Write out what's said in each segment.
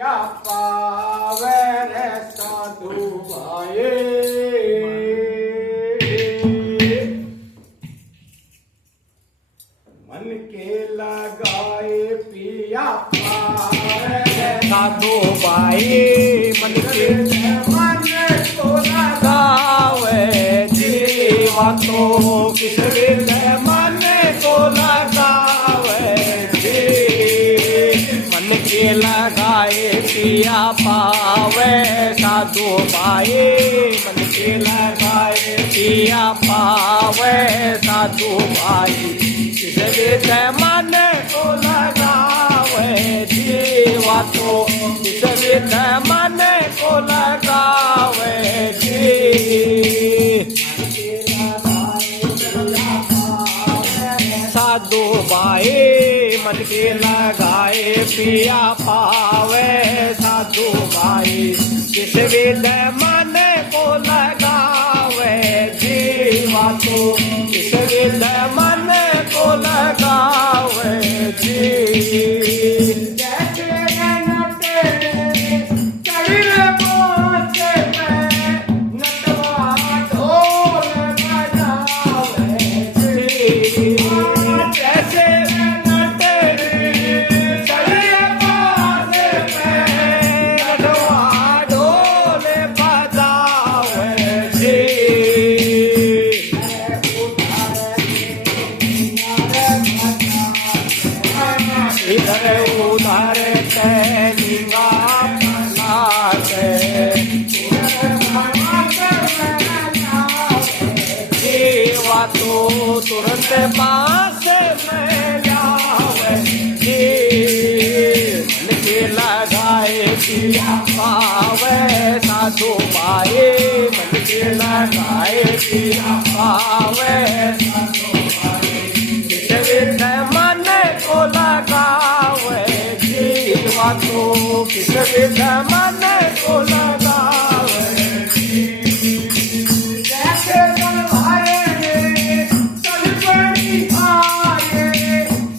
पावे रे साधु भाई मन के लगाए पिया पावे रे साधु भाई मन के मन को लगावे जीवा तो किसके मन को लगावे मन के लगाए पिया पावे साधु भाई मन के लगाए पिया पावे साधु भाई किस मन को लगावे जीवा तो किस मन को लगावे साधु भाई मन के लगाए पिया पावे साधु भाई किस विध मन को लगावे जीवा तो किस विध मन को लगावे जी उधर तेलिंगा जीवा तो तुरंत पास में जावे मन के लगाए पिया पावे साधु भाई मन के लगाए पिया पावे साधु भाई किस मन को लगावे जीवा तो किस विध मन को लगावे जैसे भाई सलपनी आए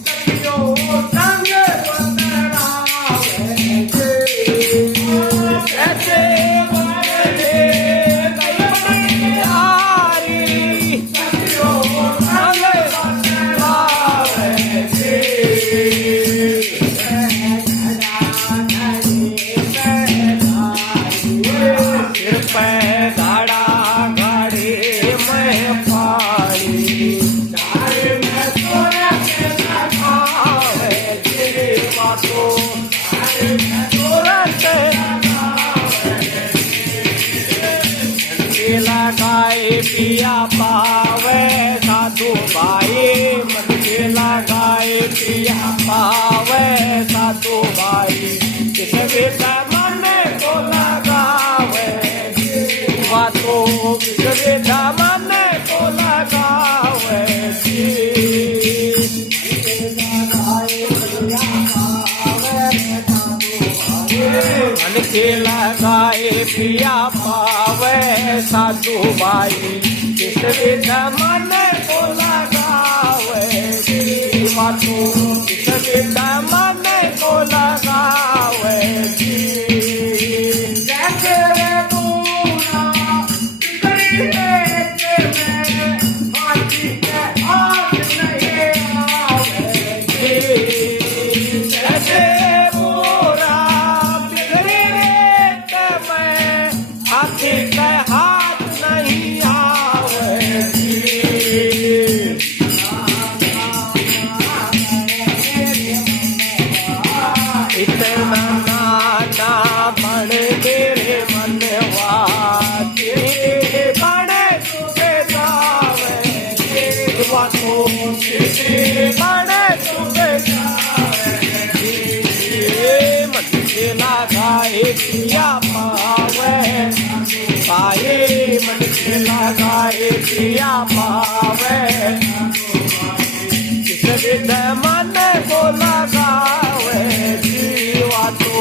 सखियों संग बतरावे जैसे भाई सलपनी आए सखियों संग बतरावे लगाए पिया पावे साधु भाई मन के लगाए पिया पावे साधु भाई किस विध मन को लगावे जीवा तो किस विध मन को लगावे मन के लगाए पिया पावे साधु भाई किस विध मन को लगावे जीवा तो किस विध मन को लगावे जैसे पूरा हाथी के हाथ नहीं आवे जैसे हाथी के हाथ नहीं आवे इतना नाना बड़े मेरे मनवा बड़े तुझे जावे जीवा तो बड़े तुझे जावे मन के लगाए पिया पावे भाई मन के लगाए पिया पावे किस विध मन को लगावे जीवा तो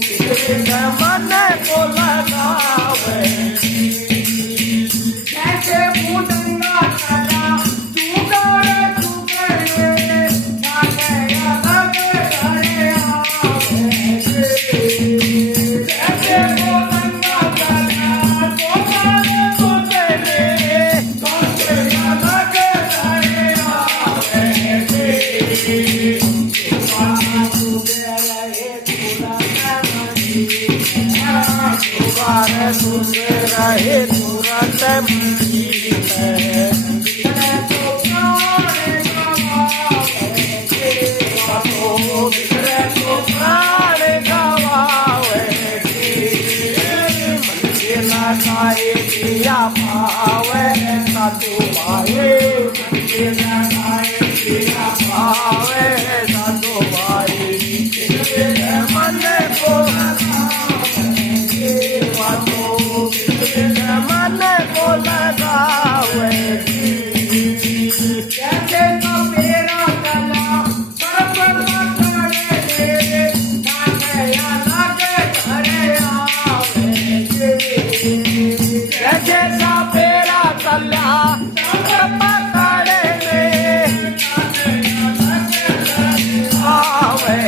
किस विध मन को लगावे कैसे पूछूंगा चला तू करे आगे आगे आवे सुगार सुख रहे तुरंत मंजीत बिगड़े तो प्राण गवावे बिगड़े तो प्राण गवावे मन के लगाए दिया पावे साधु भाई मन के लगाए दिया पावे साधु भाई मन को मन को लगावे कैसे तो मेरा गला सर्व करे नागया लागे घरे आवे कैसे सा मेरा गला सर्व पकड़े आवे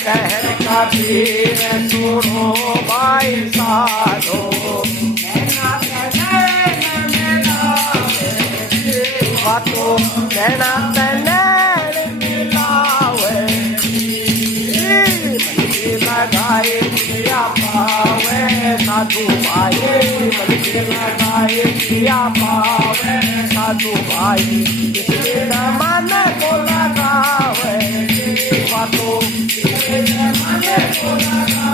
कहर का पीर सुनो भाई साधो बातो कहना तैर मिलावे लगाए दिया पावे साधु भाई बल्कि लगाए दिया पावे साधु भाई मन को लगावे बातो मन को लगावे